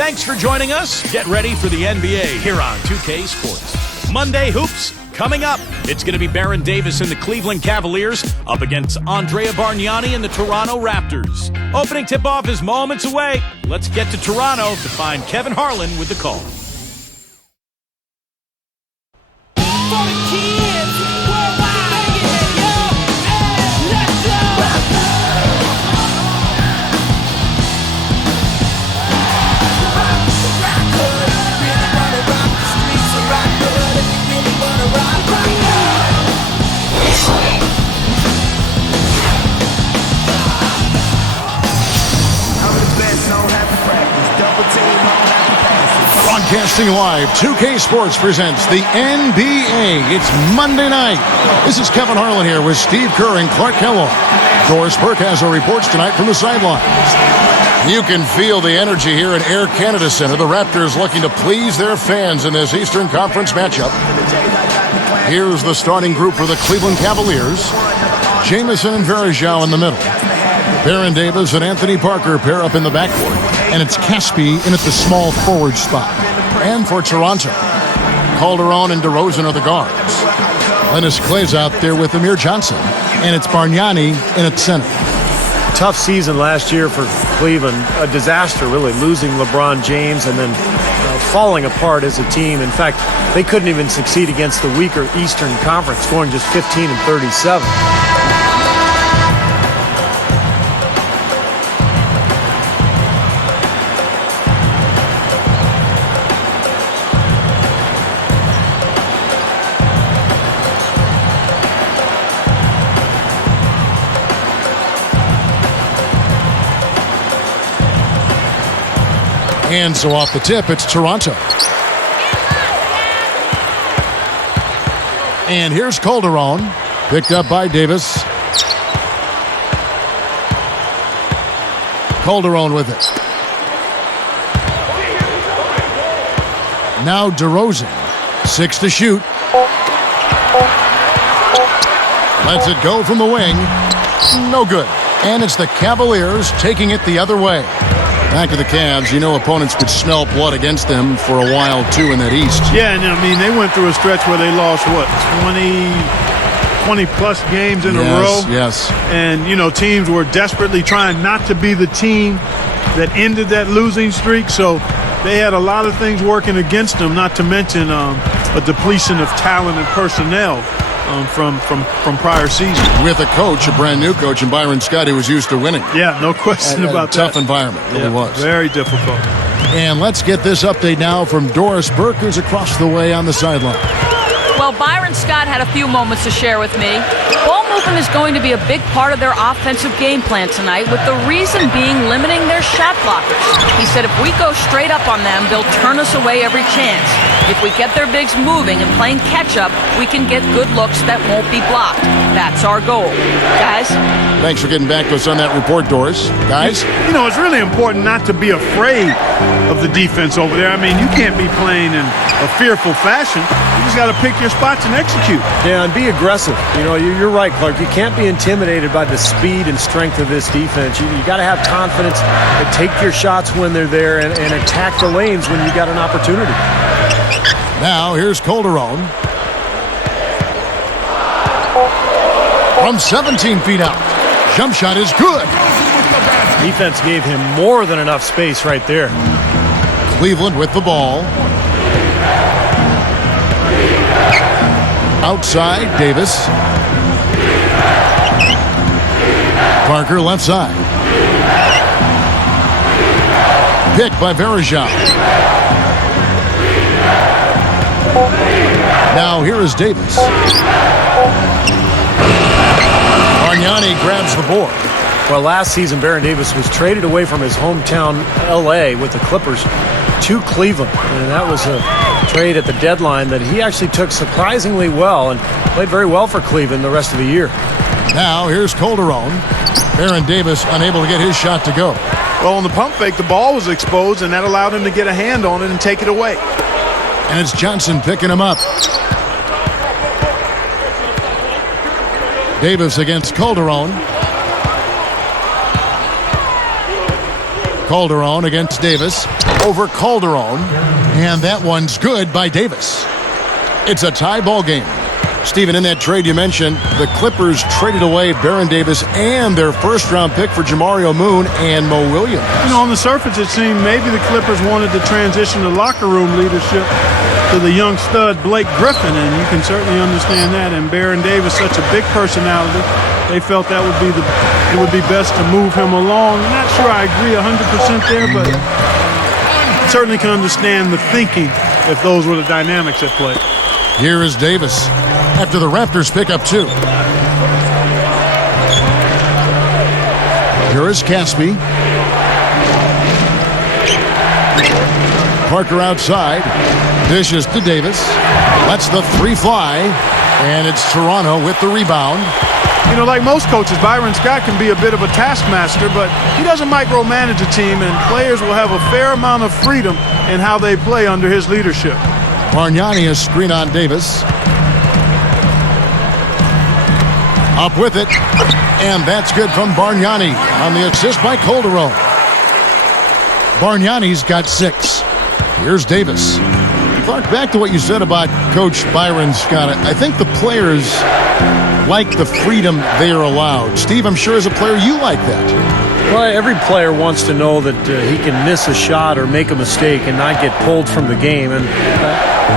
Thanks for joining us. Get ready for the NBA here on 2K Sports. Monday Hoops coming up. It's going to be Baron Davis and the Cleveland Cavaliers up against Andrea Bargnani and the Toronto Raptors. Opening tip-off is moments away. Let's get to Toronto to find Kevin Harlan with the call. Broadcasting live, 2K Sports presents the NBA. It's Monday night. This is Kevin Harlan here with Steve Kerr and Clark Kellogg. Doris Burke has our reports tonight from the sidelines. You can feel the energy here at Air Canada Center. The Raptors looking to please their fans in this Eastern Conference matchup. Here's the starting group for the Cleveland Cavaliers. Jamison and Varejao in the middle. Baron Davis and Anthony Parker pair up in the backcourt. And it's Caspi in at the small forward spot. And for Toronto, Calderon and DeRozan are the guards. Lennis Clay's out there with Amir Johnson. And it's Bargnani in at center. Tough season last year for Cleveland. A disaster, really, losing LeBron James and then falling apart as a team. In fact, they couldn't even succeed against the weaker Eastern Conference, scoring just 15 and 37. And so off the tip, it's Toronto. And here's Calderon, picked up by Davis. Calderon with it. Now DeRozan, 6 to shoot. Lets it go from the wing. No good. And it's the Cavaliers taking it the other way. Back to the Cavs. You know opponents could smell blood against them for a while, too, in that East. Yeah, and I mean, they went through a stretch where they lost, what, 20-plus games in a row? Yes. And, you know, teams were desperately trying not to be the team that ended that losing streak. So they had a lot of things working against them, not to mention a depletion of talent and personnel. From prior seasons. With a coach, a brand new coach, and Byron Scott, who was used to winning. Yeah, no question about that. Tough environment, it really was. Very difficult. And let's get this update now from Doris Burke, who's across the way on the sideline. Well, Byron Scott had a few moments to share with me. Ball movement is going to be a big part of their offensive game plan tonight, with the reason being limiting their shot blockers. He said if we go straight up on them, they'll turn us away every chance. If we get their bigs moving and playing catch-up, we can get good looks that won't be blocked. That's our goal. Guys? Thanks for getting back to us on that report, Doris. Guys? You know, it's really important not to be afraid of the defense over there. I mean, you can't be playing in a fearful fashion. You just got to pick your spots and execute. Yeah, and be aggressive. You know, you're right, Clark. You can't be intimidated by the speed and strength of this defense. You got to have confidence and take your shots when they're there and attack the lanes when you got an opportunity. Now, here's Calderon. From 17 feet out. Jump shot is good. Defense gave him more than enough space right there. Cleveland with the ball. Outside, Davis. Parker left side. Picked by Varejao. Now here is Davis. Bargnani grabs the board. Well, last season, Baron Davis was traded away from his hometown, L.A., with the Clippers to Cleveland. And that was a trade at the deadline that he actually took surprisingly well and played very well for Cleveland the rest of the year. Now here's Calderon. Baron Davis unable to get his shot to go. Well, on the pump fake, the ball was exposed, and that allowed him to get a hand on it and take it away. And it's Johnson picking him up. Davis against Calderon. Calderon against Davis. over Calderon. And that one's good by Davis. It's a tie ball game. Stephen, in that trade you mentioned, the Clippers traded away Baron Davis and their first-round pick for Jamario Moon and Mo Williams. You know, on the surface, it seemed maybe the Clippers wanted to transition the locker room leadership to the young stud Blake Griffin, and you can certainly understand that. And Baron Davis, such a big personality, they felt that would be it would be best to move him along. I'm not sure I agree 100% there, but certainly can understand the thinking if those were the dynamics at play. Here is Davis after the Raptors pick up 2. Here is Caspi. Parker outside. Dishes to Davis. Lets the 3 fly. And it's Toronto with the rebound. You know, like most coaches, Byron Scott can be a bit of a taskmaster, but he doesn't micromanage a team, and players will have a fair amount of freedom in how they play under his leadership. Bargnani a screen on Davis. Up with it. And that's good from Bargnani on the assist by Calderon. Bargnani's got 6. Here's Davis. Clark, back to what you said about Coach Byron Scott. I think the players like the freedom they are allowed. Steve, I'm sure as a player you like that. Well, every player wants to know that he can miss a shot or make a mistake and not get pulled from the game. And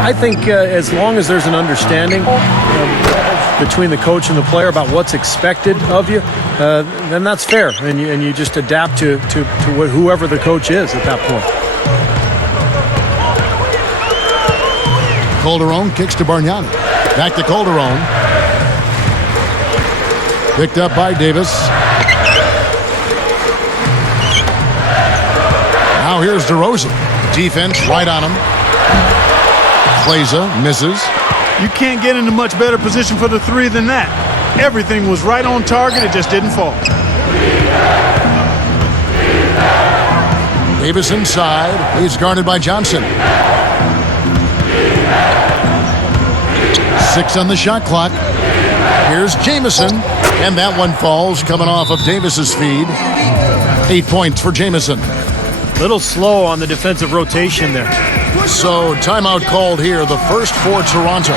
I think as long as there's an understanding between the coach and the player about what's expected of you, then that's fair. And you just adapt to whoever the coach is at that point. Calderon kicks to Bargnani. Back to Calderon. Picked up by Davis. Now here's DeRozan. Defense right on him. Kleza misses. You can't get in a much better position for the 3 than that. Everything was right on target. It just didn't fall. Davis inside. He's guarded by Johnson. 6 on the shot clock. Here's Jamison. And that one falls coming off of Davis's feed. 8 points for Jamison. Little slow on the defensive rotation there. So timeout called here. The first for Toronto.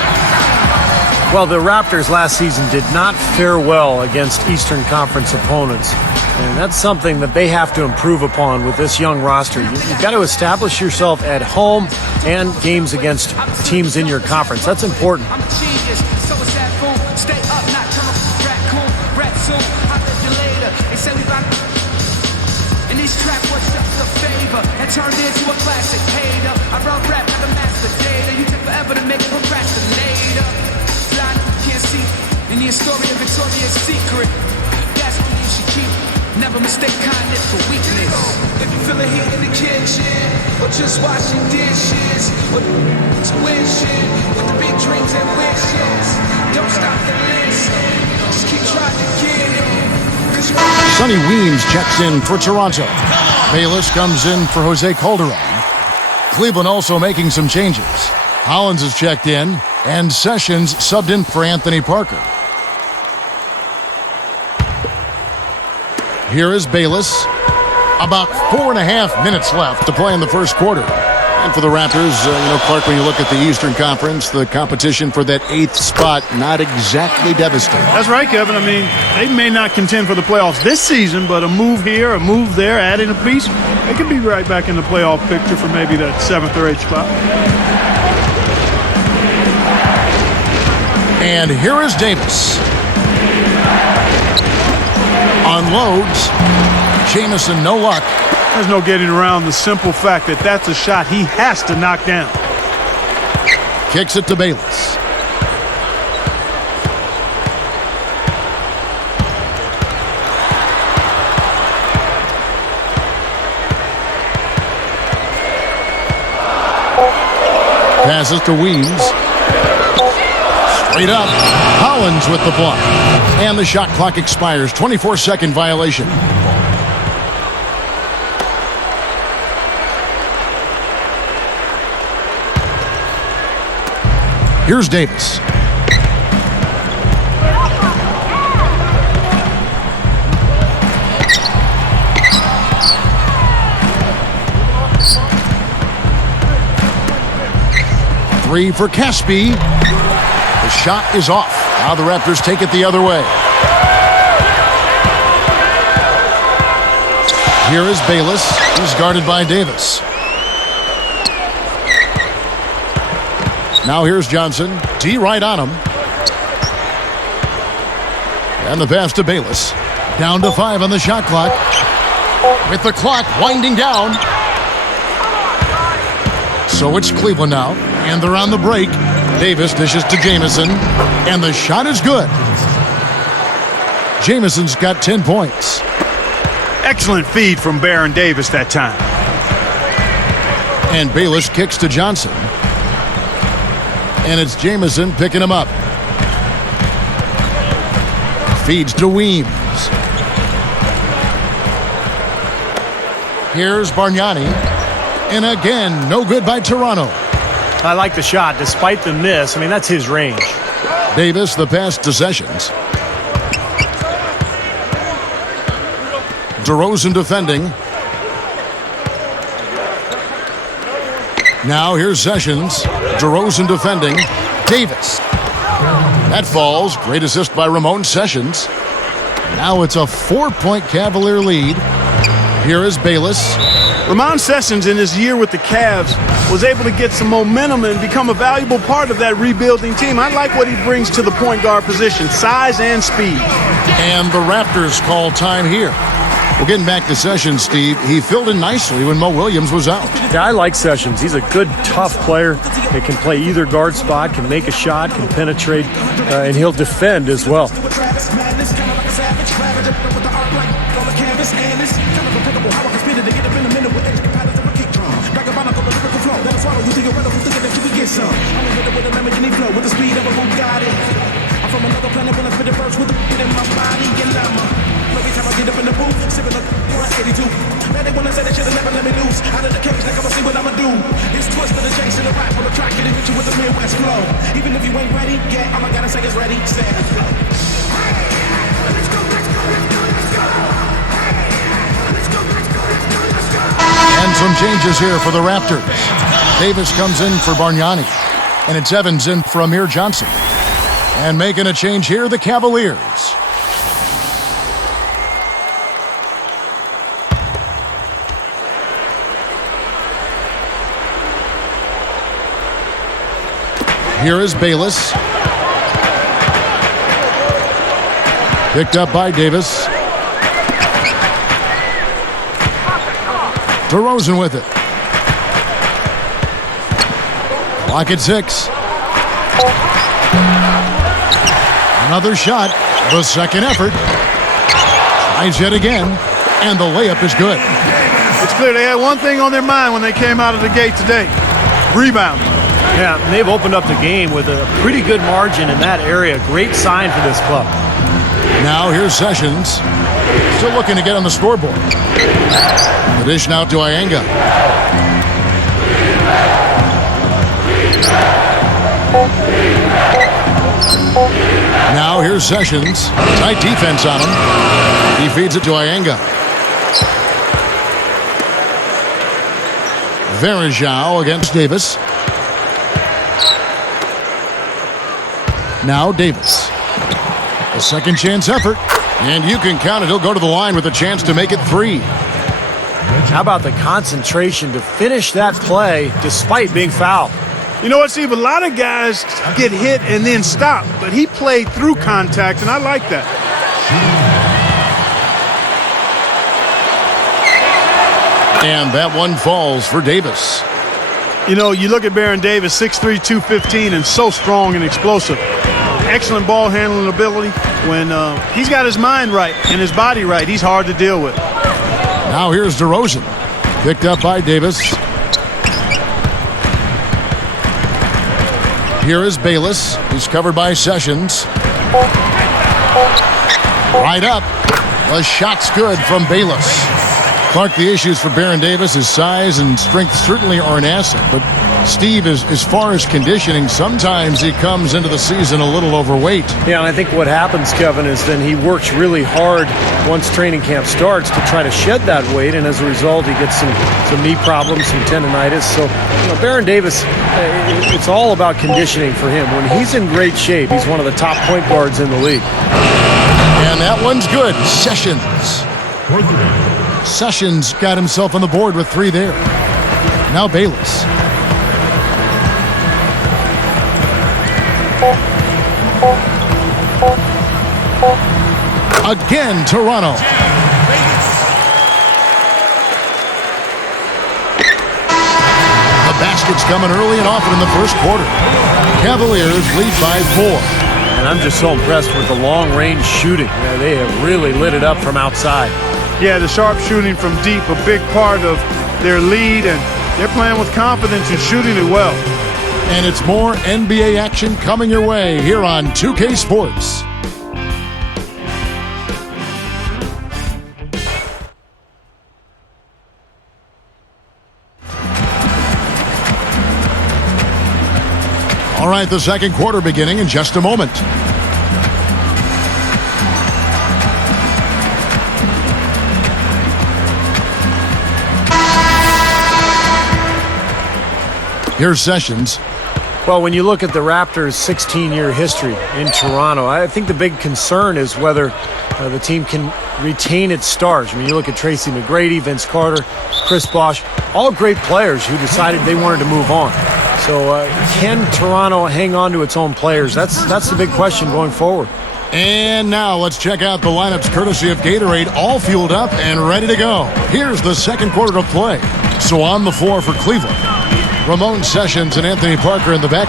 Well, the Raptors last season did not fare well against Eastern Conference opponents. And that's something that they have to improve upon with this young roster. You've got to establish yourself at home and games against teams in your conference. That's important. Turned into a classic hater. I run rap like a master data. You take forever to make a procrastinator. Blind, you can't see. In the story of Victoria's Secret. That's what you should keep. Never mistake kindness for weakness. If you feel the heat in the kitchen, or just washing dishes, or wishing with the big dreams and wishes. Don't stop to listen. Just keep trying to get it. Sonny Weems checks in for Toronto. Bayless comes in for Jose Calderon. Cleveland also making some changes. Hollins has checked in, and Sessions subbed in for Anthony Parker. Here is Bayless. About 4.5 minutes left to play in the first quarter. And for the Raptors, Clark, when you look at the Eastern Conference, the competition for that 8th spot, not exactly devastating. That's right, Kevin. I mean, they may not contend for the playoffs this season, but a move here, a move there, adding a piece, they could be right back in the playoff picture for maybe that 7th or 8th spot. And here is Davis. Unloads. Jamison, no luck. There's no getting around the simple fact that that's a shot he has to knock down. Kicks it to Bayless. Passes to Weems. Straight up. Hollins with the block. And the shot clock expires. 24-second violation. Here's Davis. Three for Caspi. The shot is off. Now the Raptors take it the other way. Here is Bayless. He's guarded by Davis. Now here's Johnson. D right on him. And the pass to Bayless. Down to 5 on the shot clock. With the clock winding down. So it's Cleveland now. And they're on the break. Davis dishes to Jamison. And the shot is good. Jamison's got 10 points. Excellent feed from Baron Davis that time. And Bayless kicks to Johnson. And it's Jamison picking him up. Feeds to Weems. Here's Bargnani. And again, no good by Toronto. I like the shot despite the miss. I mean, that's his range. Davis, the pass to Sessions. DeRozan defending. Now here's Sessions. DeRozan defending. Davis. That falls. Great assist by Ramon Sessions. Now it's a 4-point Cavalier lead. Here is Bayless. Ramon Sessions in his year with the Cavs was able to get some momentum and become a valuable part of that rebuilding team. I like what he brings to the point guard position, size and speed. And the Raptors call time here. Well, getting back to Sessions, Steve, he filled in nicely when Mo Williams was out. Yeah, I like Sessions. He's a good, tough player that can play either guard spot, can make a shot, can penetrate, and he'll defend as well. Even if you ain't ready, yeah, all I gotta say is ready, set. And some changes here for the Raptors. Davis comes in for Bargnani. And it's Evans in for Amir Johnson. And making a change here, the Cavaliers. Here is Bayless. Picked up by Davis. DeRozan with it. Clock at 6. Another shot. The second effort. Tries yet again. And the layup is good. It's clear they had one thing on their mind when they came out of the gate today. Rebound. Yeah, they've opened up the game with a pretty good margin in that area. Great sign for this club. Now here's Sessions. Still looking to get on the scoreboard. The dish now to Ienga. Now here's Sessions. Tight defense on him. He feeds it to Ienga. Verajao against Davis. Now Davis. A second chance effort. And you can count it. He'll go to the line with a chance to make it 3. How about the concentration to finish that play despite being fouled? You know what, Steve? A lot of guys get hit and then stop, but he played through contact, and I like that. And that one falls for Davis. You know, you look at Baron Davis, 6'3", 215, and so strong and explosive. Excellent ball handling ability. When he's got his mind right and his body right, he's hard to deal with. Now here's DeRozan. Picked up by Davis. Here is Bayless. He's covered by Sessions. Right up. The shot's good from Bayless. Clark, the issues for Baron Davis, his size and strength certainly are an asset. But, Steve, as far as conditioning, sometimes he comes into the season a little overweight. Yeah, and I think what happens, Kevin, is then he works really hard once training camp starts to try to shed that weight, and as a result, he gets some knee problems, some tendonitis. So, Baron Davis, it's all about conditioning for him. When he's in great shape, he's one of the top point guards in the league. And that one's good. Sessions got himself on the board with 3 there. Now Bayless. Again, Toronto. The basket's coming early and often in the first quarter. Cavaliers lead by 4. And I'm just so impressed with the long-range shooting. They have really lit it up from outside. Yeah, the sharp shooting from deep, a big part of their lead, and they're playing with confidence and shooting it well. And it's more NBA action coming your way here on 2K Sports. All right, the second quarter beginning in just a moment. Here's Sessions. Well, when you look at the Raptors' 16-year history in Toronto, I think the big concern is whether the team can retain its stars. I mean, you look at Tracy McGrady, Vince Carter, Chris Bosh, all great players who decided they wanted to move on. So can Toronto hang on to its own players? That's the big question going forward. And now let's check out the lineups courtesy of Gatorade, all fueled up and ready to go. Here's the second quarter of play. So on the floor for Cleveland, Ramon Sessions and Anthony Parker in the back.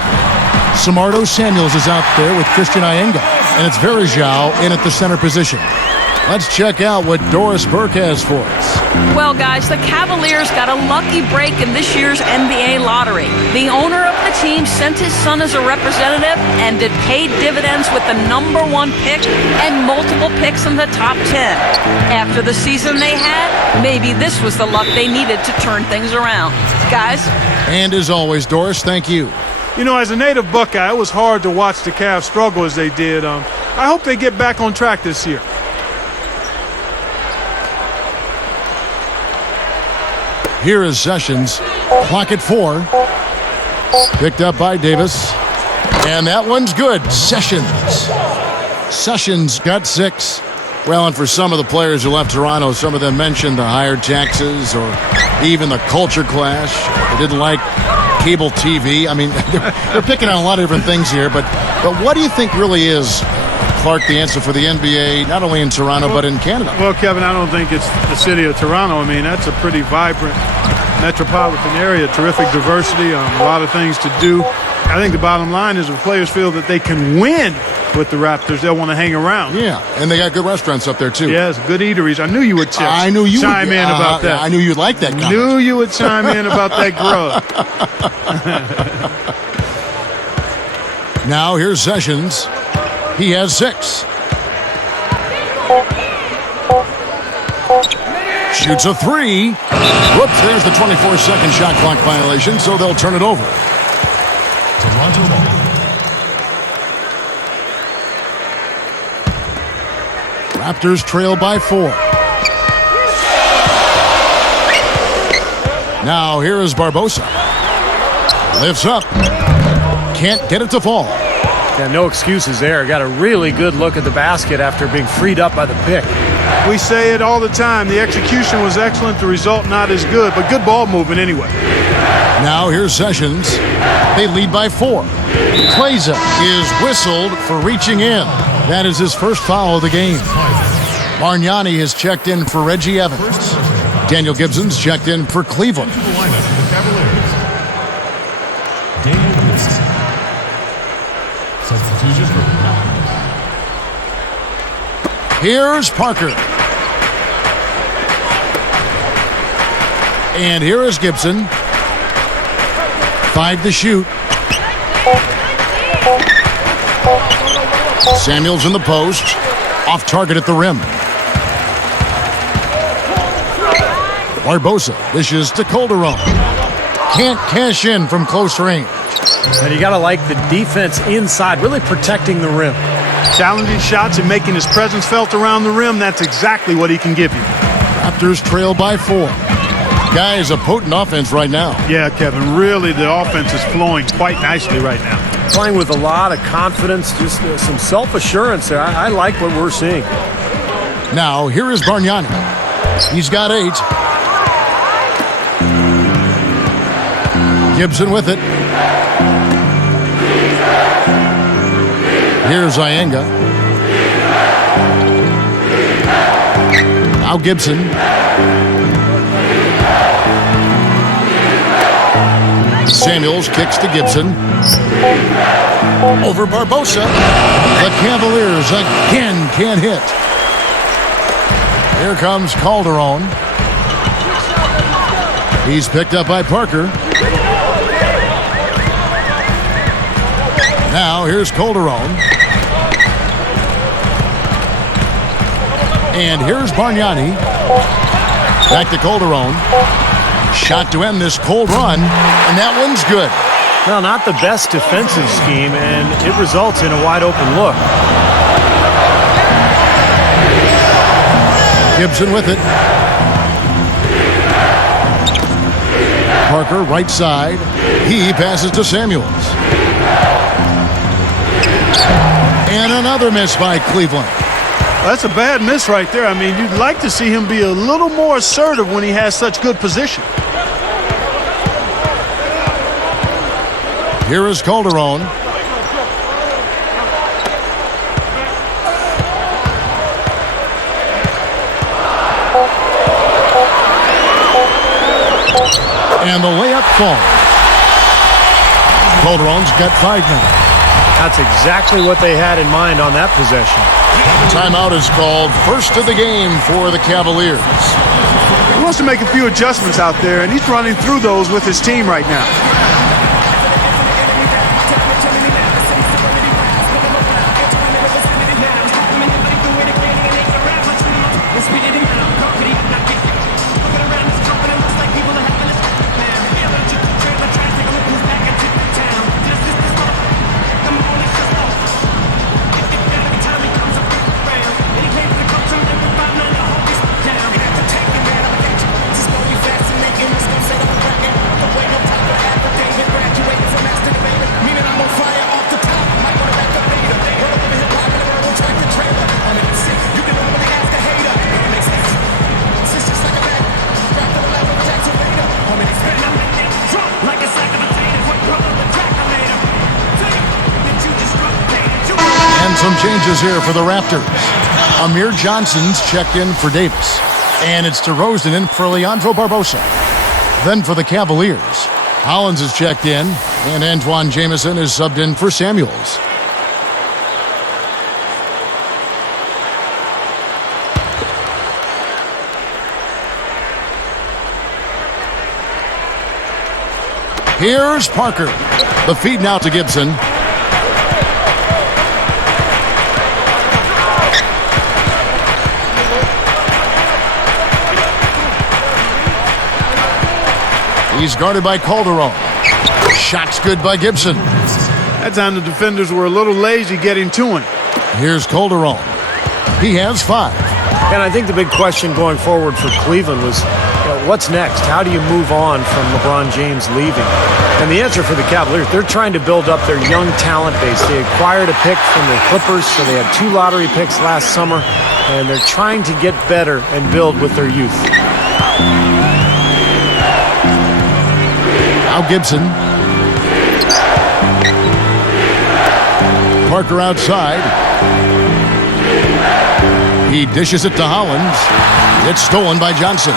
Samardo Samuels is out there with Christian Ienga, and it's Verjao in at the center position. Let's check out what Doris Burke has for us. Well, guys, the Cavaliers got a lucky break in this year's NBA lottery. The owner of the team sent his son as a representative, and it paid dividends with the #1 pick and multiple picks in the top 10. After the season they had, maybe this was the luck they needed to turn things around. Guys? And as always, Doris, thank you. You know, as a native Buckeye, it was hard to watch the Cavs struggle as they did. I hope they get back on track this year. Here is Sessions. Clock at 4. Picked up by Davis. And that one's good. Sessions got 6. Well, and for some of the players who left Toronto, some of them mentioned the higher taxes or even the culture clash. They didn't like cable TV. I mean, they're picking on a lot of different things here. But what do you think really is, Clark, the answer for the NBA, not only in Toronto, but in Canada? Well, Kevin, I don't think it's the city of Toronto. I mean, that's a pretty vibrant metropolitan area, terrific diversity, a lot of things to do. I think the bottom line is if players feel that they can win with the Raptors, they'll want to hang around. Yeah, and they got good restaurants up there, too. Yes, good eateries. I knew you would chime in about that. I knew you'd like that comment. Knew you would chime in about that grub. Now, here's Sessions. He has 6. Shoots a 3. Whoops, there's the 24-second shot clock violation, so they'll turn it over. Toronto ball. Raptors trail by 4. Now here is Barbosa. Lifts up. Can't get it to fall. Yeah, no excuses there. Got a really good look at the basket after being freed up by the pick. We say it all the time. The execution was excellent. The result not as good, but good ball movement anyway. Now here's Sessions. They lead by 4. Kleza is whistled for reaching in. That is his first foul of the game. Bargnani has checked in for Reggie Evans. Daniel Gibson's checked in for Cleveland. Here's Parker. And here is Gibson. 5 to shoot. Samuels in the post. Off target at the rim. Barbosa dishes to Calderon. Can't cash in from close range. And you got to like the defense inside, really protecting the rim. Challenging shots and making his presence felt around the rim, that's exactly what he can give you. Raptors trail by 4. Guys, a potent offense right now. Yeah, Kevin, really the offense is flowing quite nicely right now. Playing with a lot of confidence, just some self-assurance there. I like what we're seeing. Now, here is Bargnani. He's got 8. Gibson with it. Here's Iyenga. Now Gibson. Samuels kicks to Gibson. Over Barbosa. The Cavaliers again can't hit. Here comes Calderon. He's picked up by Parker. Now here's Calderon. And here's Bargnani. Back to Calderon. Shot to end this cold run, and that one's good. Well, not the best defensive scheme, and it results in a wide open look. Gibson with it. Parker right side. He passes to Samuels. And another miss by Cleveland. That's a bad miss right there. I mean, you'd like to see him be a little more assertive when he has such good position. Here is Calderon. And the layup falls. Calderon's got 5 now. That's exactly what they had in mind on that possession. Timeout is called. First of the game for the Cavaliers. He wants to make a few adjustments out there, and he's running through those with his team right now. Some changes here for the Raptors. Amir Johnson's checked in for Davis. And it's DeRozan in for Leandro Barbosa. Then for the Cavaliers, Hollins is checked in, and Antoine Jamison is subbed in for Samuels. Here's Parker. The feed now to Gibson. He's guarded by Calderon. Shot's good by Gibson. That time the defenders were a little lazy getting to him. Here's Calderon. He has 5. And I think the big question going forward for Cleveland was, what's next? How do you move on from LeBron James leaving? And the answer for the Cavaliers, they're trying to build up their young talent base. They acquired a pick from the Clippers, so they had 2 lottery picks last summer, and they're trying to get better and build with their youth. Now Gibson. Parker outside. He dishes it to Hollins. It's stolen by Johnson.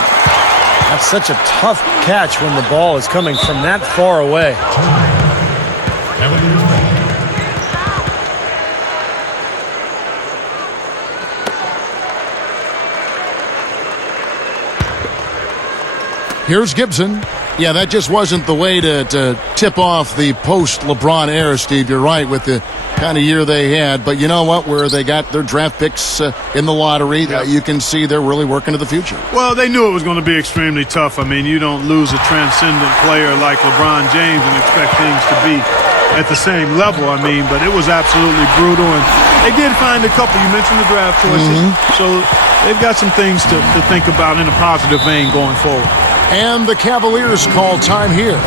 That's such a tough catch when the ball is coming from that far away. Here's Gibson. Yeah, that just wasn't the way to tip off the post-LeBron era, Steve. You're right, with the kind of year they had. But you know what? Where they got their draft picks in the lottery, you can see they're really working to the future. Well, they knew it was going to be extremely tough. I mean, you don't lose a transcendent player like LeBron James and expect things to be at the same level. I mean, but it was absolutely brutal. And they did find a couple. You mentioned the draft choices. So they've got some things to think about in a positive vein going forward. And the Cavaliers call time here.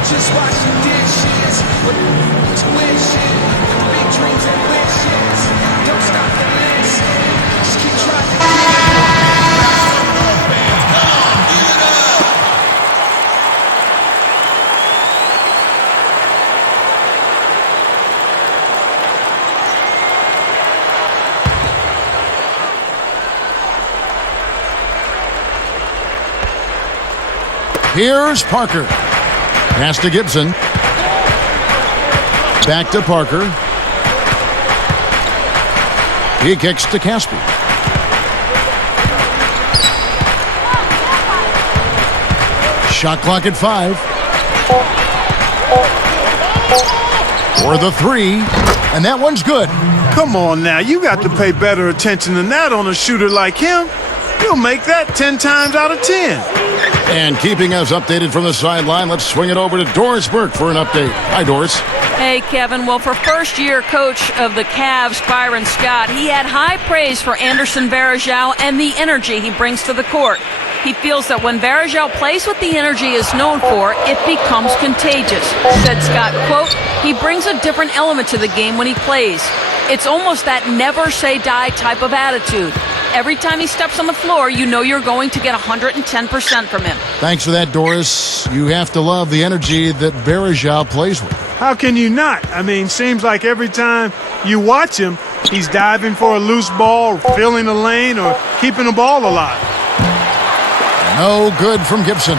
Just washing dishes with tuition, big dreams and wishes. Don't stop the listen, just keep trying to Here's Parker. Pass to Gibson. Back to Parker. He kicks to Caspi. Shot clock at 5. For the 3. And that one's good. Come on now. You got to pay better attention than that on a shooter like him. You'll make that 10 times out of 10. And keeping us updated from the sideline, let's swing it over to Doris Burke for an update. Hi, Doris. Hey, Kevin. Well, for first-year coach of the Cavs, Byron Scott, he had high praise for Anderson Varejao and the energy he brings to the court. He feels that when Varejao plays what the energy is known for, it becomes contagious. Said Scott, quote, he brings a different element to the game when he plays. It's almost that never-say-die type of attitude. Every time he steps on the floor, you know you're going to get 110% from him. Thanks for that, Doris. You have to love the energy that Varejao plays with. How can you not? I mean, seems like every time you watch him, he's diving for a loose ball, filling the lane, or keeping the ball alive. No good from Gibson.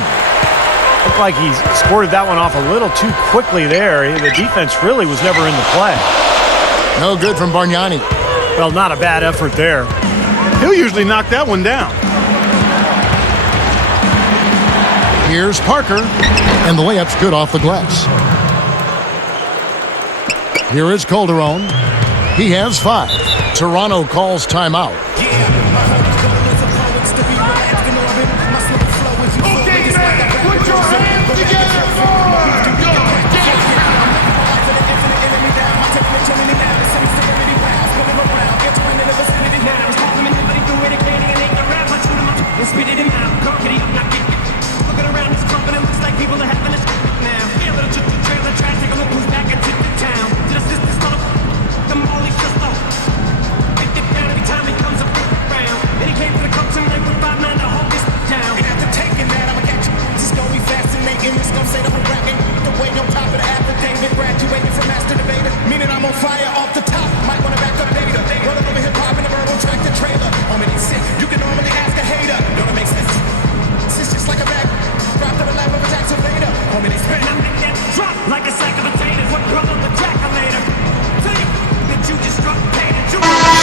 Looked like he squirted that one off a little too quickly there. The defense really was never in the play. No good from Bargnani. Well, not a bad effort there. He'll usually knock that one down. Here's Parker, and the layup's good off the glass. Here is Calderon. He has 5. Toronto calls timeout.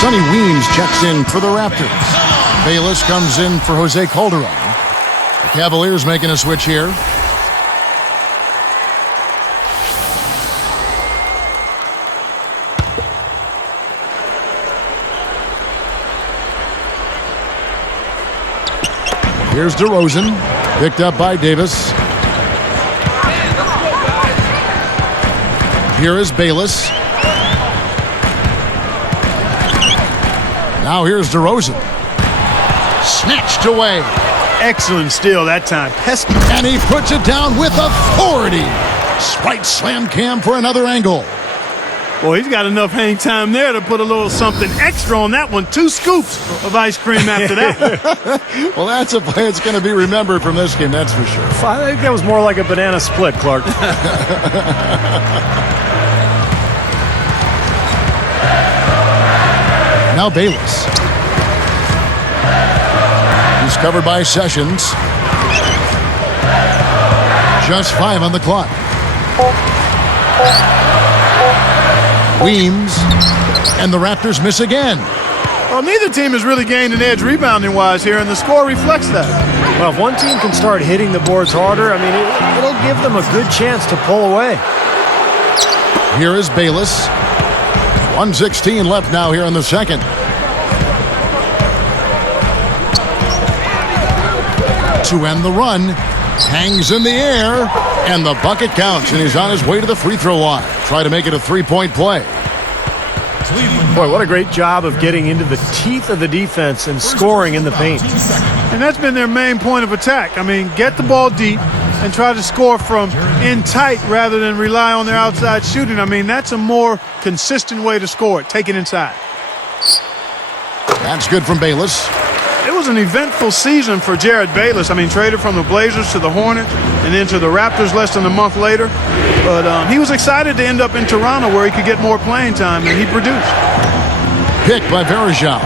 Sonny Weems checks in for the Raptors. Bayless comes in for Jose Calderon. The Cavaliers making a switch here. Here's DeRozan, picked up by Davis. Here is Bayless. Now here's DeRozan. Snatched away. Excellent steal that time. Pesky. And he puts it down with authority. Sprite slam Cam for another angle. Boy, he's got enough hang time there to put a little something extra on that one. 2 scoops of ice cream after that. Well, that's a play that's going to be remembered from this game, that's for sure. I think that was more like a banana split, Clark. Now Bayless. He's covered by Sessions. Just 5 on the clock. Weems, and the Raptors miss again. Well, neither team has really gained an edge rebounding-wise here, and the score reflects that. Well, if one team can start hitting the boards harder, I mean, it'll give them a good chance to pull away. Here is Bayless. 1:16 left now here in the second. To end the run, hangs in the air, and the bucket counts, and he's on his way to the free throw line. Try to make it a 3-point play. Boy, what a great job of getting into the teeth of the defense and scoring in the paint. And that's been their main point of attack. I mean, get the ball deep and try to score from in tight rather than rely on their outside shooting. I mean, that's a more consistent way to score it. Take it inside. That's good from Bayless. It was an eventful season for Jared Bayless. I mean, traded from the Blazers to the Hornets and then to the Raptors less than a month later. But he was excited to end up in Toronto where he could get more playing time, and he produced. Pick by Varejao.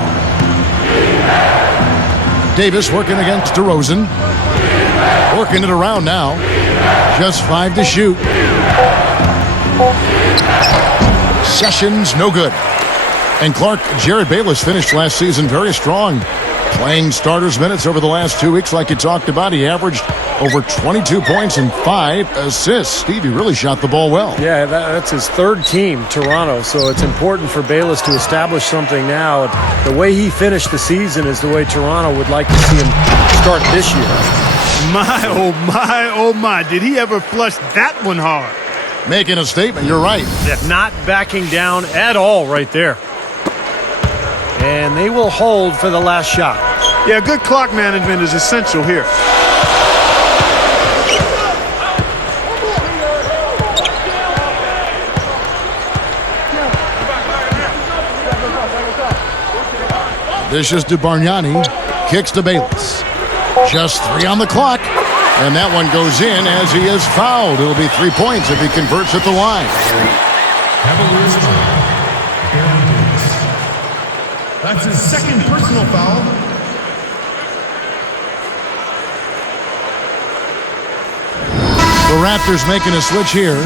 Davis working against DeRozan. Working it around now. Just 5 to shoot. Sessions, no good. And Clark, Jared Bayless finished last season very strong. Playing starters minutes over the last 2 weeks like you talked about. He averaged over 22 points and 5 assists. Steve, he really shot the ball well. Yeah, that's his 3rd team, Toronto, so it's important for Bayless to establish something now. The way he finished the season is the way Toronto would like to see him start this year. My, oh my, oh my. Did he ever flush that one hard? Making a statement, you're right. Yeah, not backing down at all right there. And they will hold for the last shot. Yeah, good clock management is essential here. This is to Bargnani. Kicks to Bayless. Just 3 on the clock. And that one goes in as he is fouled. It'll be 3 points if he converts at the line. Cavaliers foul. That's his 2nd personal foul. The Raptors making a switch here.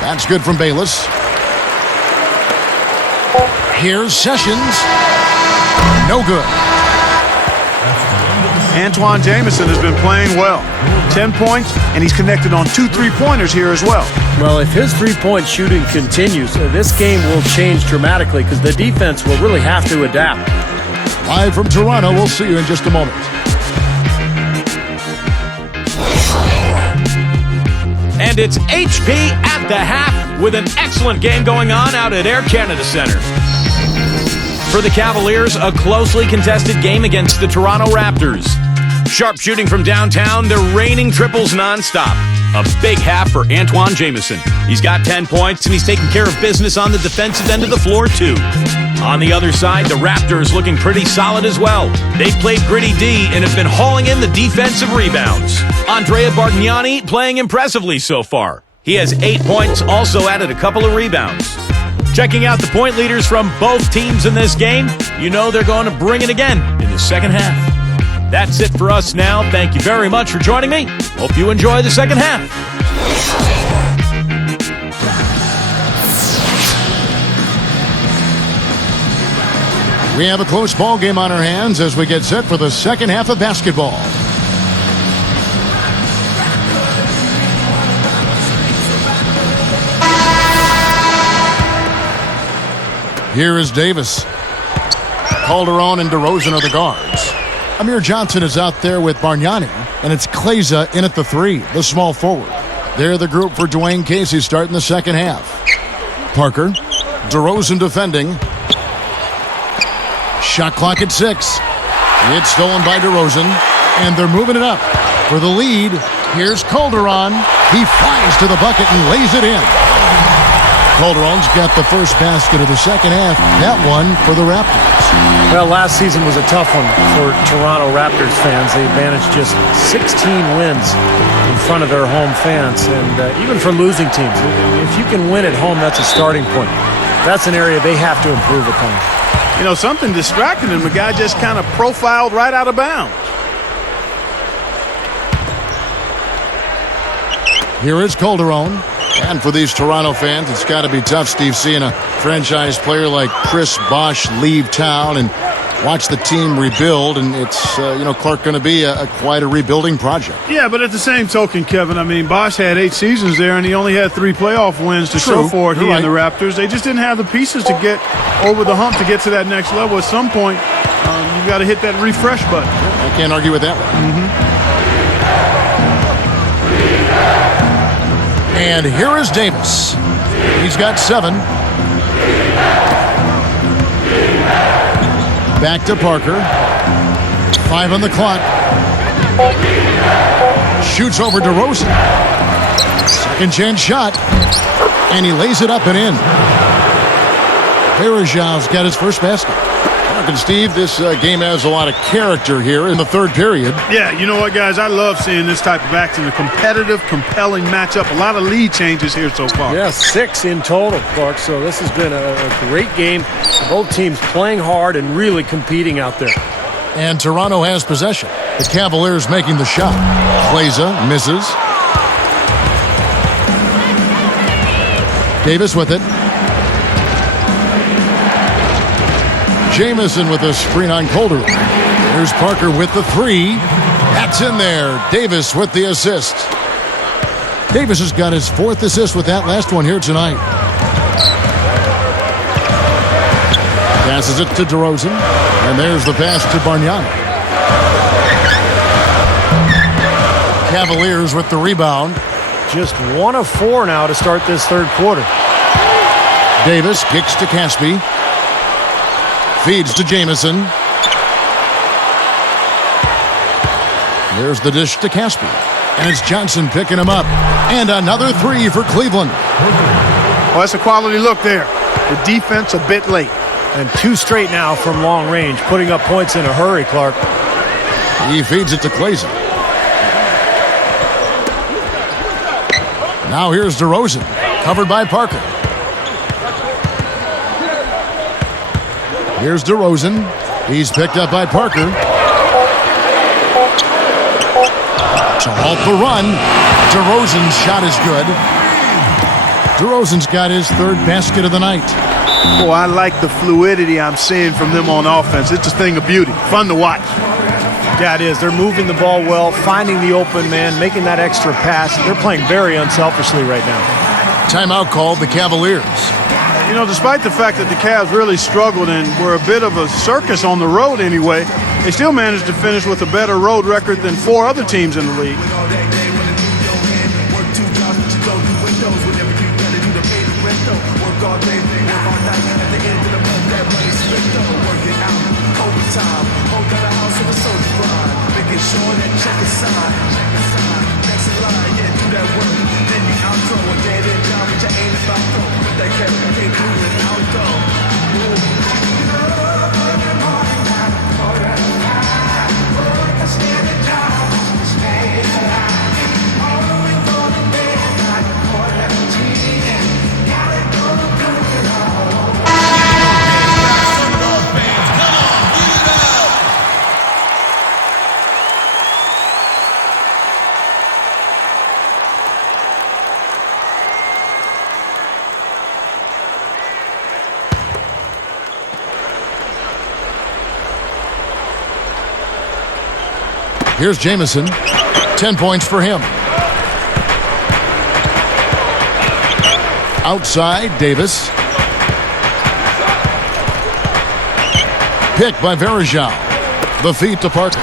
That's good from Bayless. Here's Sessions. No good. Antoine Jamison has been playing well. 10 points, and he's connected on 2 3-pointers here as well. Well, if his three-point shooting continues, this game will change dramatically because the defense will really have to adapt. Live from Toronto, we'll see you in just a moment. And it's HP at the half with an excellent game going on out at Air Canada Centre. For the Cavaliers, a closely contested game against the Toronto Raptors. Sharp shooting from downtown, they're raining triples nonstop. A big half for Antoine Jamison. He's got 10 points, and he's taking care of business on the defensive end of the floor, too. On the other side, the Raptors looking pretty solid as well. They've played gritty D and have been hauling in the defensive rebounds. Andrea Bargnani playing impressively so far. He has 8 points, also added a couple of rebounds. Checking out the point leaders from both teams in this game, you know they're going to bring it again in the second half. That's it for us now. Thank you very much for joining me. Hope you enjoy the second half. We have a close ball game on our hands as we get set for the second half of basketball. Here is Davis. Calderon and DeRozan are the guards. Amir Johnson is out there with Bargnani, and it's Kleza in at the 3, the small forward. They're the group for Dwayne Casey starting the second half. Parker, DeRozan defending. Shot clock at 6. It's stolen by DeRozan, and they're moving it up. For the lead, here's Calderon. He flies to the bucket and lays it in. Calderon's got the first basket of the second half. That one for the Raptors. Well, last season was a tough one for Toronto Raptors fans. They managed just 16 wins in front of their home fans. And even for losing teams, if you can win at home, that's a starting point. That's an area they have to improve upon. You know, something distracted him. The guy just kind of profiled right out of bounds. Here is Calderon. And for these Toronto fans, it's got to be tough, Steve, seeing a franchise player like Chris Bosh leave town and watch the team rebuild. And it's, Clark, going to be quite a rebuilding project. Yeah, but at the same token, Kevin, I mean, Bosh had 8 seasons there, and he only had 3 playoff wins to show for it. He and the Raptors, they just didn't have the pieces to get over the hump to get to that next level. At some point, you got to hit that refresh button. I can't argue with that one. And here is Davis. He's got 7. Back to Parker. 5 on the clock. Shoots over DeRozan. Second chance shot. And he lays it up and in. Berejav's got his first basket. And Steve, this game has a lot of character here in the third period. Yeah, you know what, guys? I love seeing this type of action, a competitive, compelling matchup. A lot of lead changes here so far. Yeah, 6 in total, Clark. So this has been a great game. Both teams playing hard and really competing out there. And Toronto has possession. The Cavaliers making the shot. Kleza misses. Davis with it. Jamison with a screen on Calderon. Here's Parker with the 3. That's in there. Davis with the assist. Davis has got his 4th assist with that last one here tonight. Passes it to DeRozan. And there's the pass to Bargnani. Cavaliers with the rebound. Just 1 of 4 now to start this third quarter. Davis kicks to Caspi. Feeds to Jamison. There's the dish to Caspi. And it's Johnson picking him up. And another 3 for Cleveland. Oh, that's a quality look there. The defense a bit late. And 2 straight now from long range, putting up points in a hurry, Clark. He feeds it to Kleza. Now here's DeRozan, covered by Parker. Here's DeRozan. He's picked up by Parker. To halt the run. DeRozan's shot is good. DeRozan's got his 3rd basket of the night. Oh, I like the fluidity I'm seeing from them on offense. It's a thing of beauty. Fun to watch. Yeah, it is. They're moving the ball well, finding the open man, making that extra pass. They're playing very unselfishly right now. Timeout called the Cavaliers. You know, despite the fact that the Cavs really struggled and were a bit of a circus on the road anyway, they still managed to finish with a better road record than 4 other teams in the league. Here's Jamison. 10 points for him. Outside, Davis. pick by Varejao. The feed to Parker.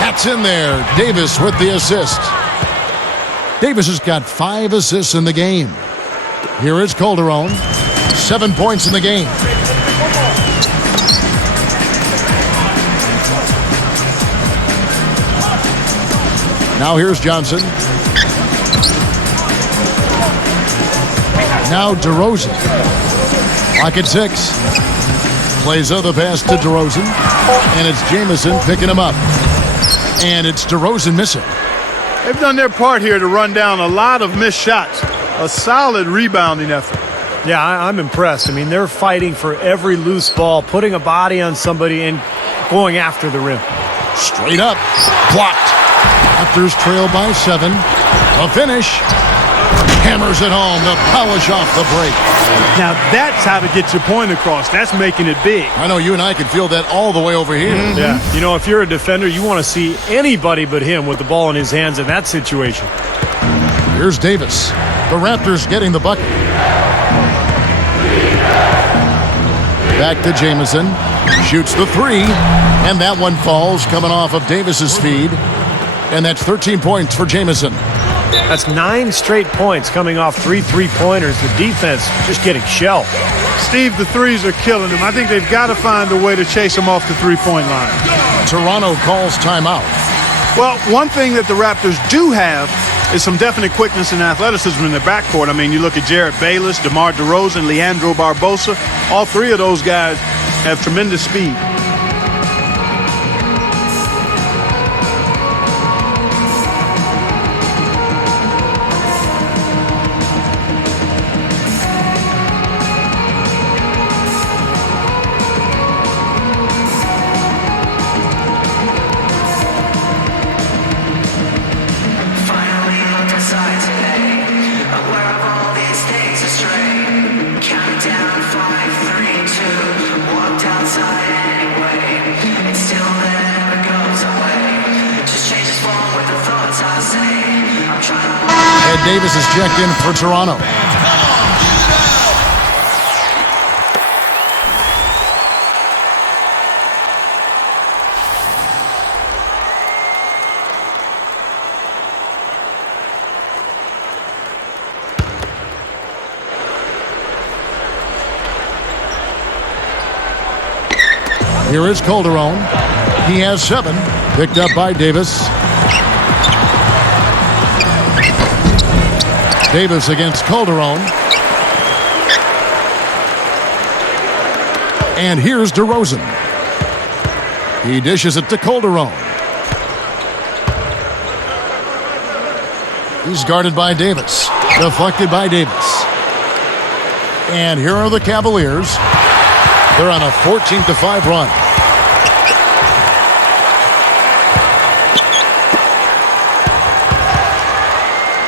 That's in there. Davis with the assist. Davis has got 5 assists in the game. Here is Calderon. 7 points in the game. Now here's Johnson. Now DeRozan. Clock at 6. Plays other pass to DeRozan. And it's Jamison picking him up. And it's DeRozan missing. They've done their part here to run down a lot of missed shots. A solid rebounding effort. Yeah, I'm impressed. I mean, they're fighting for every loose ball, putting a body on somebody and going after the rim. Straight up. Blocked. Raptors trail by 7. A finish. Hammers it home to polish off the break. Now that's how to get your point across. That's making it big. I know you and I can feel that all the way over here. Yeah, you know, if you're a defender, you want to see anybody but him with the ball in his hands in that situation. Here's Davis. The Raptors getting the bucket. Back to Jamison. Shoots the 3. And that one falls coming off of Davis's feed. And that's 13 points for Jamison. That's 9 straight points coming off 3 3-pointers. The defense just getting shelled. Steve, the threes are killing them. I think they've got to find a way to chase them off the three-point line. Toronto calls timeout. Well, one thing that the Raptors do have is some definite quickness and athleticism in their backcourt. I mean, you look at Jarrett Bayless, DeMar DeRozan, Leandro Barbosa. All 3 of those guys have tremendous speed. Davis is checked in for Toronto. Here is Calderon. He has 7. Picked up by Davis. Davis against Calderon. And here's DeRozan. He dishes it to Calderon. He's guarded by Davis. Deflected by Davis. And here are the Cavaliers. They're on a 14-5 run.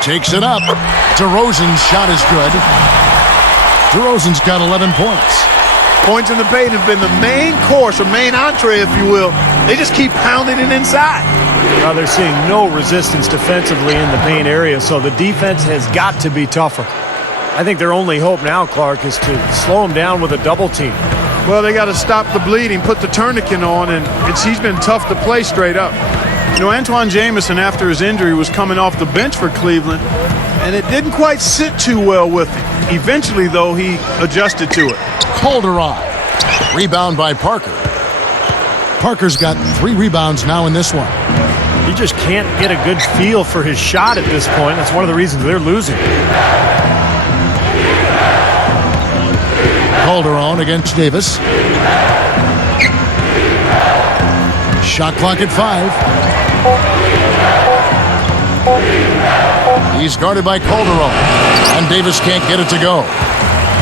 Takes it up. DeRozan's shot is good. DeRozan's got 11 points. Points in the paint have been the main course, or main entree, if you will. They just keep pounding it inside. Now they're seeing no resistance defensively in the paint area, so the defense has got to be tougher. I think their only hope now, Clark, is to slow him down with a double team. Well, they got to stop the bleeding, put the tourniquet on, and he's been tough to play straight up. You know, Antoine Jamison, after his injury, was coming off the bench for Cleveland, and it didn't quite sit too well with him. Eventually, though, he adjusted to it. Calderon. Rebound by Parker. Parker's got 3 rebounds now in this one. He just can't get a good feel for his shot at this point. That's one of the reasons they're losing. Calderon against Davis. Shot clock at 5. He's guarded by Calderon, and Davis can't get it to go.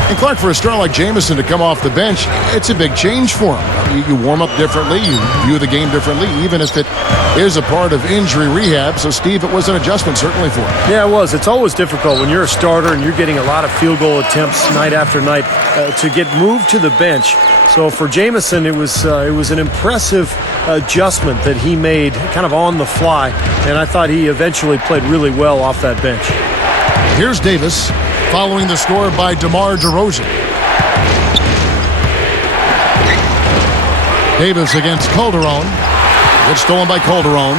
And Clark, for a star like Jamison to come off the bench, it's a big change for him. You warm up differently, you view the game differently, even if it is a part of injury rehab. So, Steve, it was an adjustment certainly for him. Yeah, it was. It's always difficult when you're a starter and you're getting a lot of field goal attempts night after night to get moved to the bench. So for Jamison, it was an impressive adjustment that he made kind of on the fly, and I thought he eventually played really well off that bench. Here's Davis, following the score by DeMar DeRozan. Davis against Calderon. It's stolen by Calderon.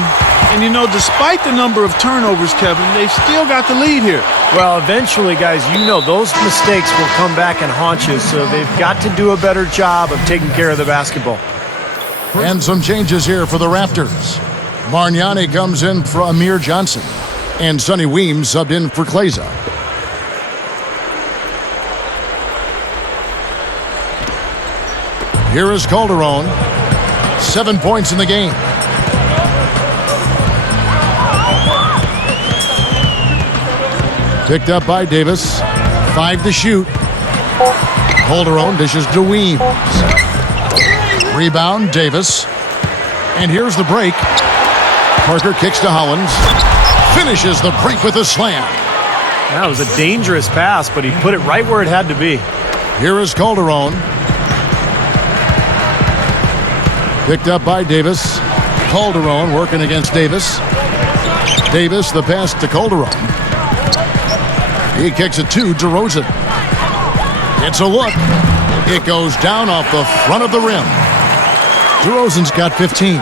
And, you know, despite the number of turnovers, Kevin, they still got the lead here. Well, eventually, guys, you know those mistakes will come back and haunt you, so they've got to do a better job of taking care of the basketball. And some changes here for the Raptors. Bargnani comes in for Amir Johnson. And Sonny Weems subbed in for Kleza. Here is Calderon. 7 points in the game. Picked up by Davis. 5 to shoot. Calderon dishes to Weems. Rebound, Davis. And here's the break. Parker kicks to Hollins. Finishes the break with a slam. That was a dangerous pass, but he put it right where it had to be. Here is Calderon. Picked up by Davis. Calderon working against Davis. Davis, the pass to Calderon. He kicks it to DeRozan. It's a look. It goes down off the front of the rim. DeRozan's got 15.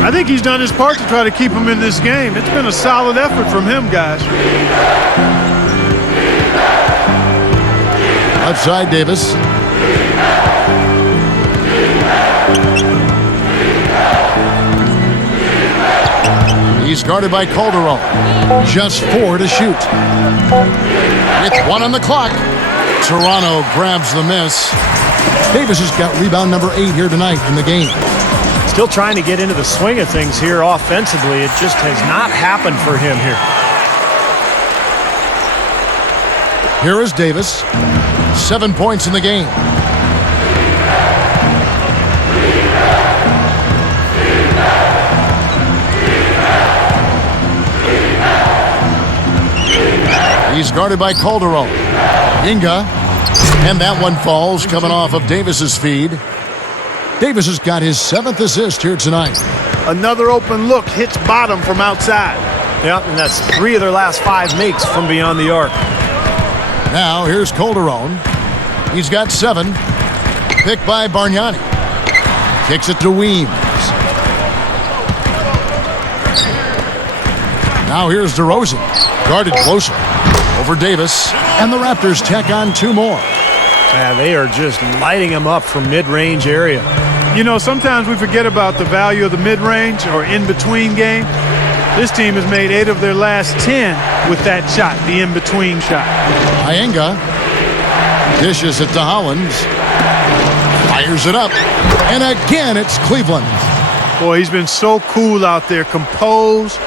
I think he's done his part to try to keep him in this game. It's been a solid effort from him, guys. Outside Davis. He's guarded by Calderon. Just 4 to shoot. With 1 on the clock. Toronto grabs the miss. Davis has got rebound number 8 here tonight in the game. Still trying to get into the swing of things here offensively. It just has not happened for him here. Here is Davis. 7 points in the game. He's guarded by Calderon. Inga. And that one falls coming off of Davis's feed. Davis has got his 7th assist here tonight. Another open look hits bottom from outside. Yep, and that's 3 of their last 5 makes from beyond the arc. Now here's Calderon. He's got 7. Picked by Bargnani. Kicks it to Weems. Now here's DeRozan. Guarded closer. Over Davis. And the Raptors tack on 2 more. Yeah, they are just lighting him up from mid-range area. You know, sometimes we forget about the value of the mid-range or in-between game. This team has made 8 of their last 10 with that shot, the in-between shot. Ienga dishes it to Hollins. Fires it up. And again, it's Cleveland. Boy, he's been so cool out there, composed,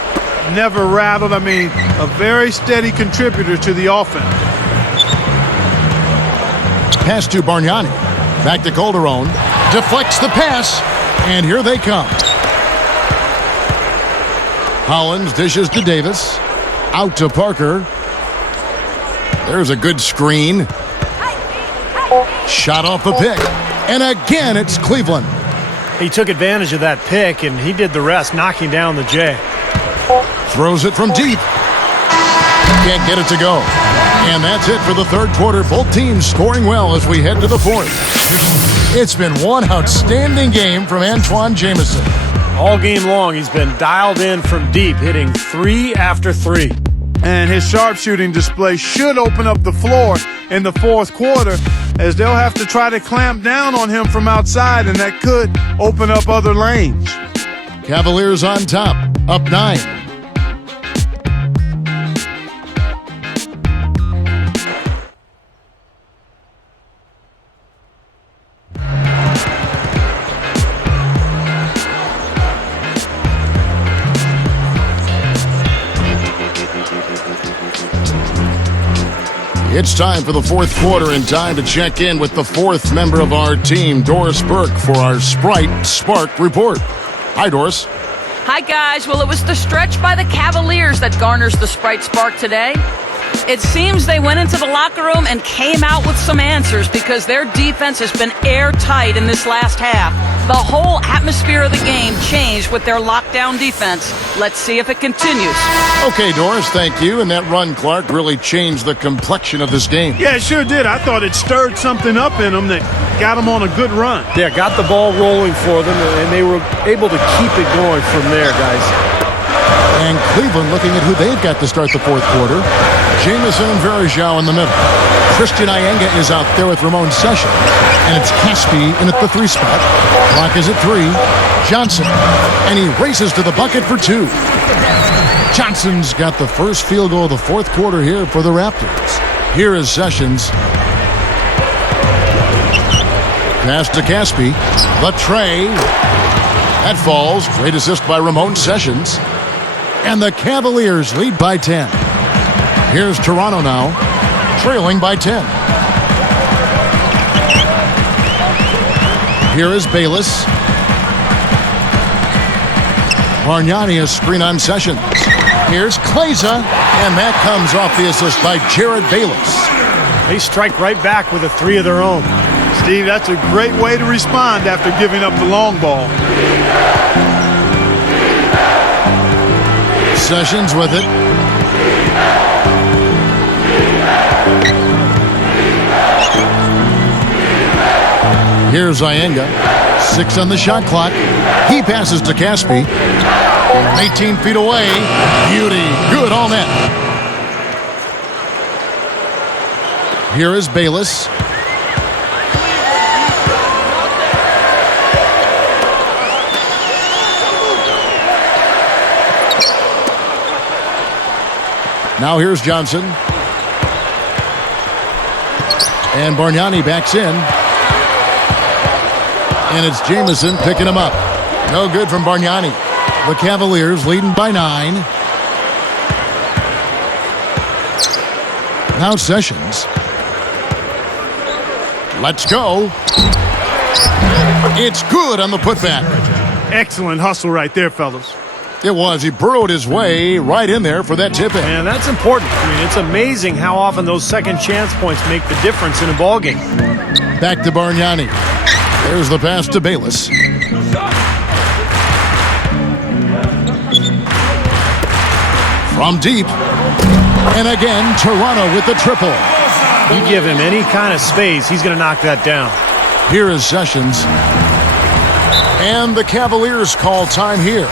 never rattled. I mean, a very steady contributor to the offense. Pass to Bargnani. Back to Calderon. Deflects the pass. And here they come. Hollins dishes to Davis. Out to Parker. There's a good screen. Shot off the pick. And again, it's Cleveland. He took advantage of that pick, and he did the rest, knocking down the J. Throws it from deep. Can't get it to go. And that's it for the 3rd quarter. Both teams scoring well as we head to the 4th. It's been one outstanding game from Antoine Jamison. All game long, he's been dialed in from deep, hitting 3 after 3. And his sharpshooting display should open up the floor in the 4th quarter, as they'll have to try to clamp down on him from outside, and that could open up other lanes. Cavaliers on top, up 9. It's time for the 4th quarter and time to check in with the 4th member of our team, Doris Burke, for our Sprite Spark Report. Hi, Doris. Hi, guys. Well, it was the stretch by the Cavaliers that garners the Sprite Spark today. It seems they went into the locker room and came out with some answers because their defense has been airtight in this last half. The whole atmosphere of the game changed with their lockdown defense. Let's see if it continues. Okay, Doris, thank you. And that run, Clark, really changed the complexion of this game. Yeah, it sure did. I thought it stirred something up in them that got them on a good run. Yeah, got the ball rolling for them, and they were able to keep it going from there, guys. And Cleveland looking at who they've got to start the fourth quarter. Jamison and Varejao in the middle. Christian Iyenga is out there with Ramon Sessions. And it's Caspi in at the 3 spot. Clock is at 3. Johnson. And he races to the bucket for 2. Johnson's got the first field goal of the fourth quarter here for the Raptors. Here is Sessions. Pass to Caspi. The tray. That falls. Great assist by Ramon Sessions. And the Cavaliers lead by 10. Here's Toronto now, trailing by 10. Here is Bayless. Bargnani, a screen on Sessions. Here's Kleza, and that comes off the assist by Jared Bayless. They strike right back with a 3 of their own. Steve, that's a great way to respond after giving up the long ball. Sessions with it. Here's Iyenga. 6 on the shot clock. He passes to Caspi. 18 feet away. Beauty. Good all net. Here is Bayless. Now here's Johnson. And Bargnani backs in. And it's Jamison picking him up. No good from Bargnani. The Cavaliers leading by 9. Now Sessions. Let's go. It's good on the putback. Excellent hustle right there, fellas. It was. He burrowed his way right in there for that tip-in. And that's important. I mean, it's amazing how often those second chance points make the difference in a ball game. Back to Bargnani. There's the pass to Bayless. From deep. And again, Toronto with the triple. You give him any kind of space, he's going to knock that down. Here is Sessions. And the Cavaliers call time here.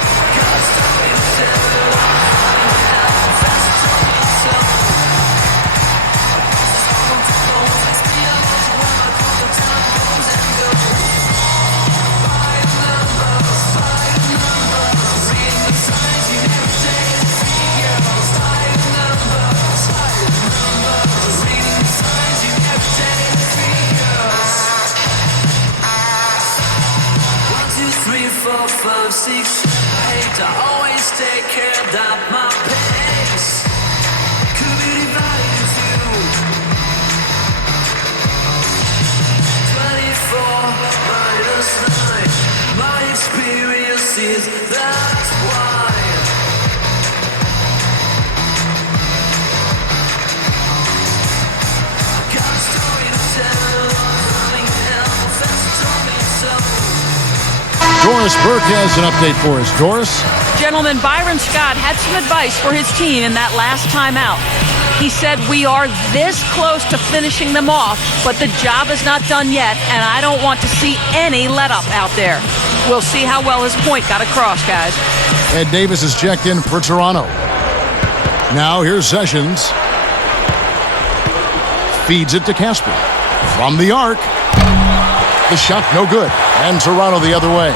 Doris Burke has an update for us. Doris? Gentlemen, Byron Scott had some advice for his team in that last timeout. He said, we are this close to finishing them off, but the job is not done yet, and I don't want to see any let-up out there. We'll see how well his point got across, guys. Ed Davis is checked in for Toronto. Now here's Sessions. Feeds it to Casper. From the arc. The shot no good. And Toronto the other way.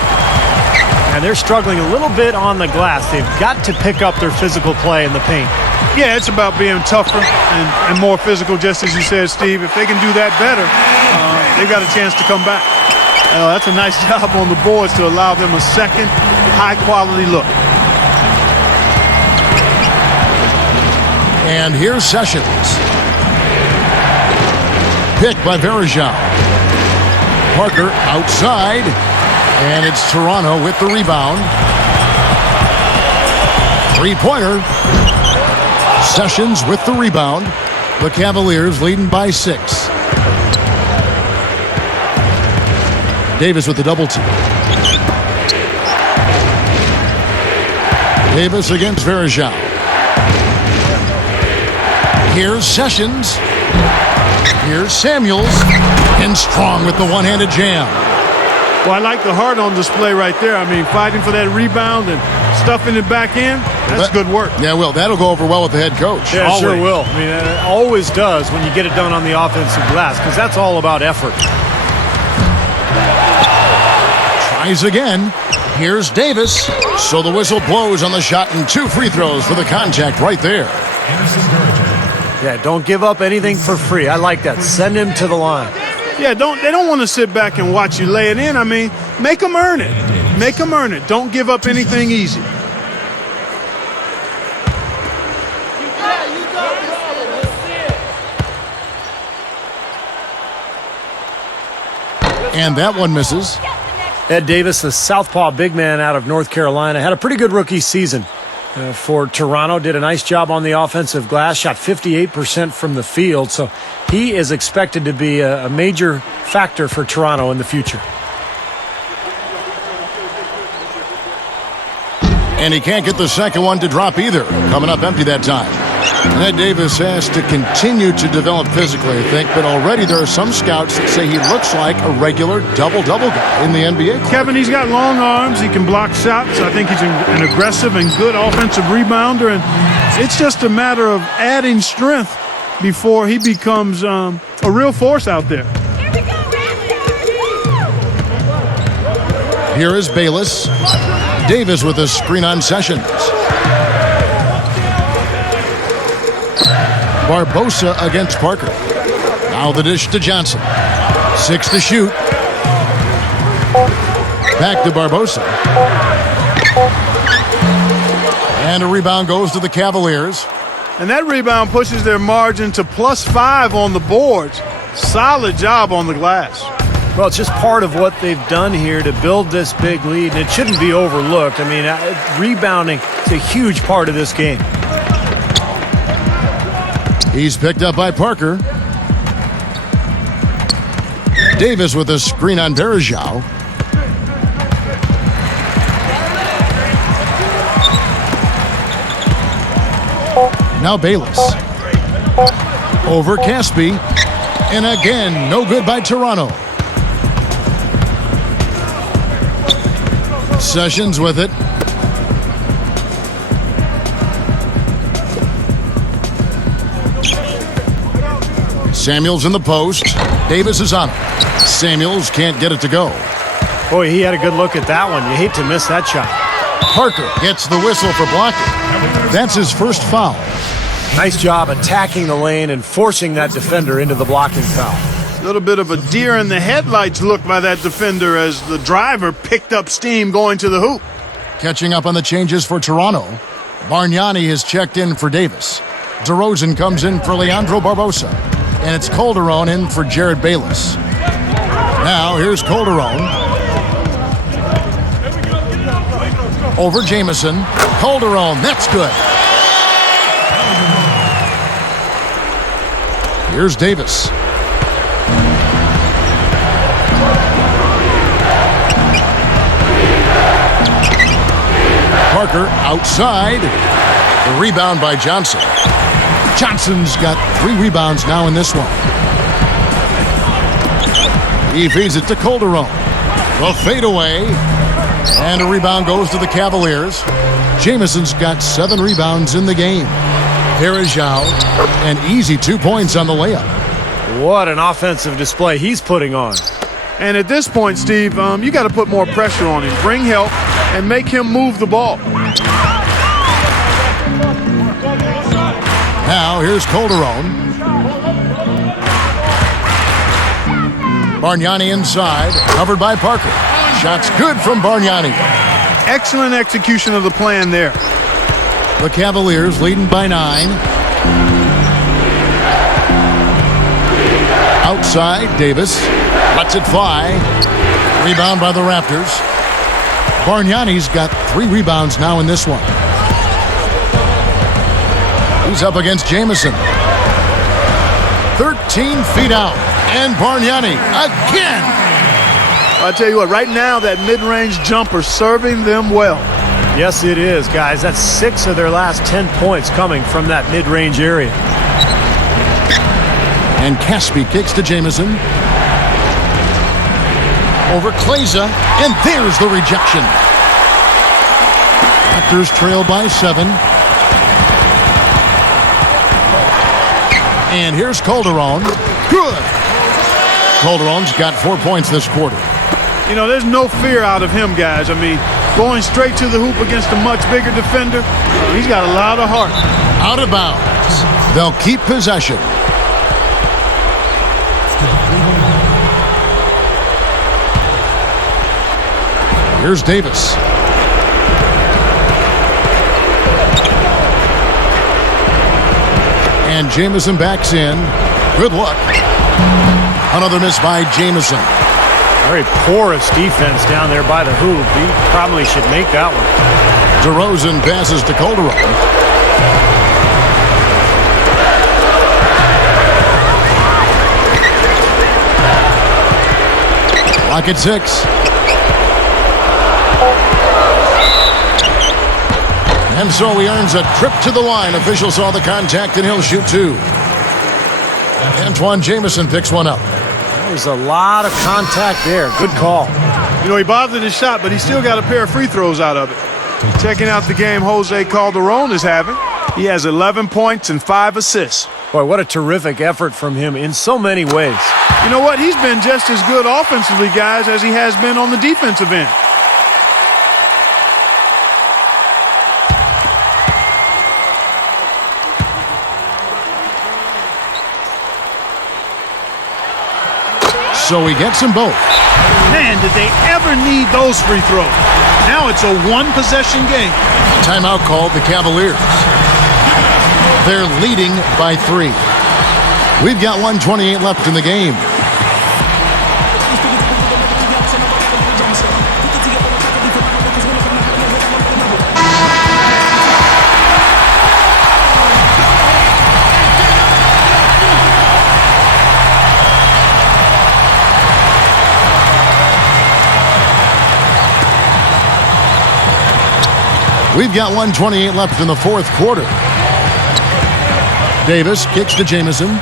And they're struggling a little bit on the glass. They've got to pick up their physical play in the paint. Yeah, it's about being tougher and more physical, just as you said, Steve. If they can do that better, they've got a chance to come back. That's a nice job on the boards to allow them a second high-quality look. And here's Sessions. Picked by Varejao. Parker outside. And it's Toronto with the rebound. Three-pointer. Sessions with the rebound. The Cavaliers leading by 6. Davis with the double team. Davis against Verjao. Here's Sessions. Here's Samuels. And Strong with the one-handed jam. Well, I like the heart on display right there. I mean, fighting for that rebound and stuffing it back in, that's good work. Yeah, well, that'll go over well with the head coach. Yeah, it sure will. I mean, it always does when you get it done on the offensive glass, because that's all about effort. Tries again. Here's Davis. So the whistle blows on the shot and 2 free throws for the contact right there. Yeah, don't give up anything for free. I like that. Send him to the line. Yeah, they don't want to sit back and watch you lay it in. I mean, make them earn it. Make them earn it. Don't give up anything easy. And that one misses. Ed Davis, the southpaw big man out of North Carolina, had a pretty good rookie season for Toronto. Did a nice job on the offensive glass, shot 58% from the field. So he is expected to be a major factor for Toronto in the future. And he can't get the second one to drop either. Coming up empty that time. Ed Davis has to continue to develop physically, I think, but already there are some scouts that say he looks like a regular double-double guy in the NBA. Kevin, he's got long arms. He can block shots. I think he's an aggressive and good offensive rebounder, and it's just a matter of adding strength before he becomes a real force out there. Here is Bayless. Davis with a screen on Sessions. Barbosa against Parker. Now the dish to Johnson. 6 to shoot. Back to Barbosa. And a rebound goes to the Cavaliers. And that rebound pushes their margin to +5 on the boards. Solid job on the glass. Well, it's just part of what they've done here to build this big lead, and it shouldn't be overlooked. I mean, rebounding is a huge part of this game. He's picked up by Parker. Davis with a screen on Verjao. Now Bayless. Over Caspi. And again, no good by Toronto. Sessions with it. Samuels in the post. Davis is on it. Samuels can't get it to go. Boy, he had a good look at that one. You hate to miss that shot. Parker gets the whistle for blocking. That's his first foul. Nice job attacking the lane and forcing that defender into the blocking foul. A little bit of a deer in the headlights look by that defender as the driver picked up steam going to the hoop. Catching up on the changes for Toronto. Bargnani has checked in for Davis. DeRozan comes in for Leandro Barbosa. And it's Calderon in for Jared Bayless. Now here's Calderon. Over Jamison. Calderon, that's good. Here's Davis. Parker outside. The rebound by Johnson. Johnson's got 3 rebounds now in this one. He feeds it to Calderon. The fadeaway. And a rebound goes to the Cavaliers. Jamison's got 7 rebounds in the game. Verjao, an easy 2 points on the layup. What an offensive display he's putting on. And at this point, Steve, you got to put more pressure on him. Bring help and make him move the ball. Now here's Calderon. Bargnani inside, covered by Parker. Shots good from Bargnani. Excellent execution of the plan there. The Cavaliers leading by 9. Outside, Davis lets it fly. Rebound by the Raptors. Bargnani's got 3 rebounds now in this one. He's up against Jamison. 13 feet out. And Bargnani again. I tell you what, right now that mid-range jumper serving them well. Yes, it is, guys. That's 6 of their last 10 points coming from that mid-range area. And Caspi kicks to Jamison. Over Kleza, and there's the rejection. Raptors trail by 7. And here's Calderon. Good. Calderon's got 4 points this quarter. You know, there's no fear out of him, guys. I mean, going straight to the hoop against a much bigger defender, he's got a lot of heart. Out of bounds. They'll keep possession. Here's Davis. And Jamison backs in. Good luck. Another miss by Jamison. Very porous defense down there by the hoop. He probably should make that one. DeRozan passes to Calderon. Lock at 6. And so he earns a trip to the line. Official saw the contact, and he'll shoot 2. Antoine Jamison picks one up. There's a lot of contact there. Good call. You know, he bothered his shot, but he still got a pair of free throws out of it. Checking out the game Jose Calderon is having. He has 11 points and 5 assists. Boy, what a terrific effort from him in so many ways. You know what? He's been just as good offensively, guys, as he has been on the defensive end. So he gets them both. Man, did they ever need those free throws. Now it's a one-possession game. Timeout called the Cavaliers. They're leading by 3. We've got 1:28 left in the game. We've got 1:28 left in the fourth quarter. Davis kicks to Jamison.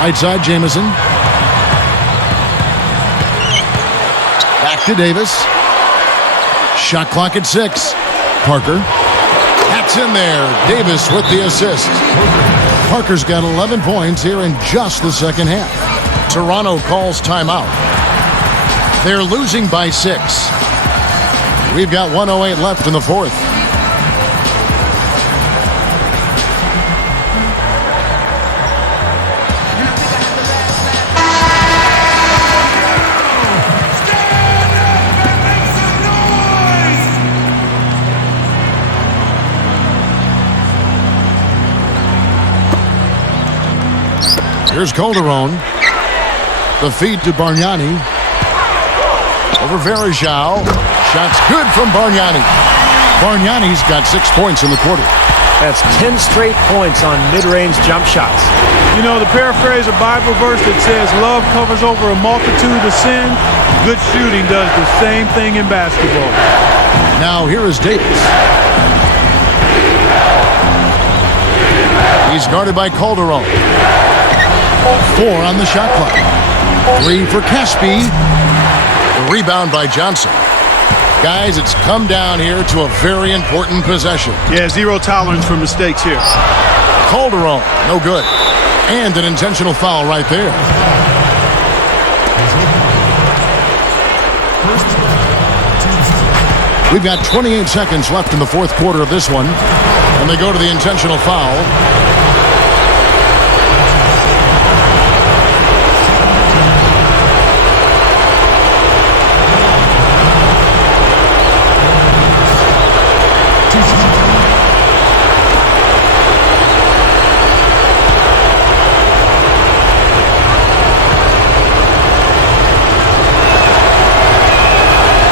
Right side, Jamison. Back to Davis. Shot clock at 6. Parker. That's in there. Davis with the assist. Parker's got 11 points here in just the second half. Toronto calls timeout. They're losing by 6. We've got 1:08 left in the fourth. Here's Calderon. The feed to Bargnani. Over Verajao. Shots good from Bargnani. Bargnani's got 6 points in the quarter. That's 10 straight points on mid-range jump shots. You know, the paraphrase a Bible verse that says love covers over a multitude of sin. Good shooting does the same thing in basketball. Now here is Davis. He's guarded by Calderon. 4 on the shot clock. 3 for Caspi. The rebound by Johnson. Guys, it's come down here to a very important possession. Yeah, zero tolerance for mistakes here. Calderon, no good. And an intentional foul right there. We've got 28 seconds left in the fourth quarter of this one. And they go to the intentional foul.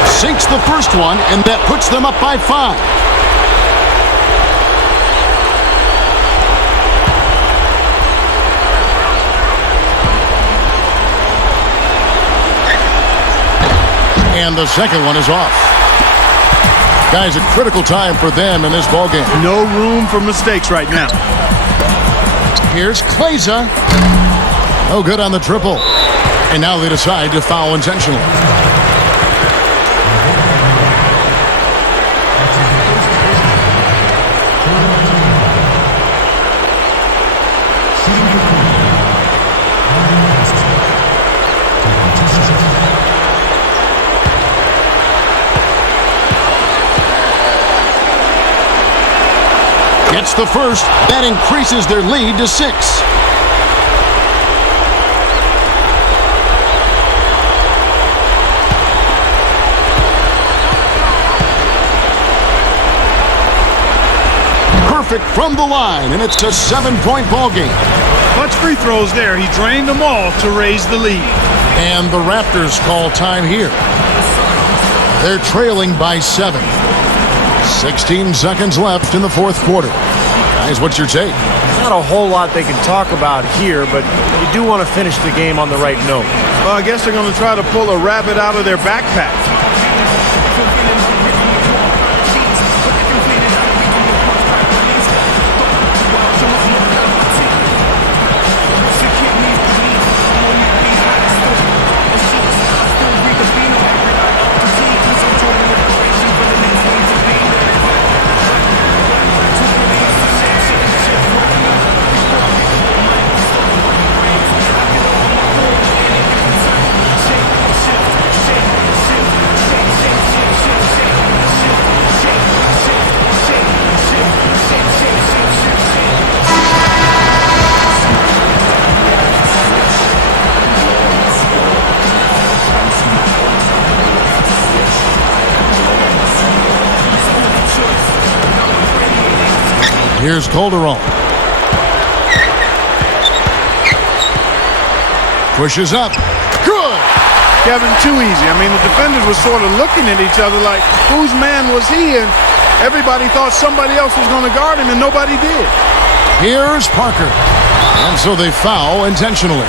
Sinks the first one, and that puts them up by 5. And the second one is off. Guys, a critical time for them in this ballgame. No room for mistakes right now. Here's Kleza. No good on the triple. And now they decide to foul intentionally. Gets the first. That increases their lead to 6. Perfect from the line, and it's a 7-point ball game. Clutch free throws there. He drained them all to raise the lead. And the Raptors call time here. They're trailing by 7. 16 seconds left in the fourth quarter. Guys, what's your take? Not a whole lot they can talk about here, but you do want to finish the game on the right note. Well, I guess they're going to try to pull a rabbit out of their backpack. Here's Calderon. Pushes up. Good. Kevin, too easy. I mean, the defenders were sort of looking at each other like, whose man was he? And everybody thought somebody else was going to guard him, and nobody did. Here's Parker. And so they foul intentionally.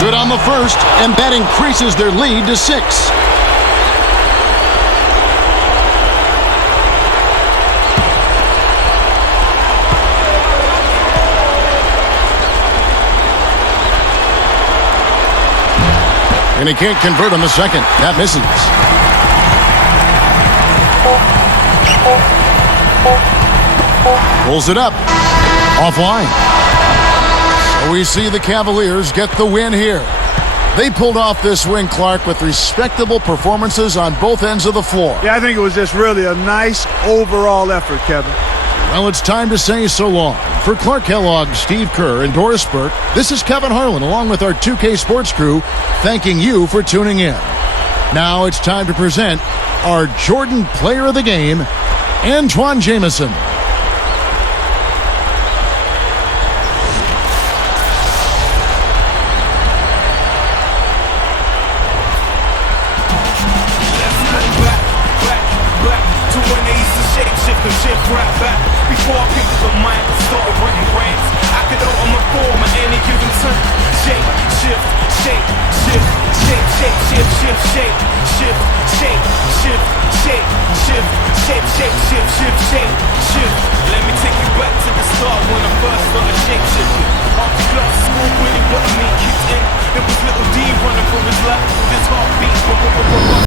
Good on the first, and that increases their lead to 6. And he can't convert on the second. That misses. Pulls it up. Offline. So we see the Cavaliers get the win here. They pulled off this win, Clark, with respectable performances on both ends of the floor. Yeah, I think it was just really a nice overall effort, Kevin. Well, it's time to say so long. For Clark Kellogg, Steve Kerr, and Doris Burke, this is Kevin Harlan along with our 2K Sports crew thanking you for tuning in. Now it's time to present our Jordan Player of the Game, Antoine Jameson. Before I picked up a mic and started running rants, I could open my form at any given time. Shake, shift, shake, shift, shake, shake, shift, shift, shake, shift, shake, shift, shake, shift, shake, shake, shift, shift, shake, shift. Let me take you back to the start when I first started shake shifting. After class, school really what I mean kicked in. It was little D running for his life with his heartbeat.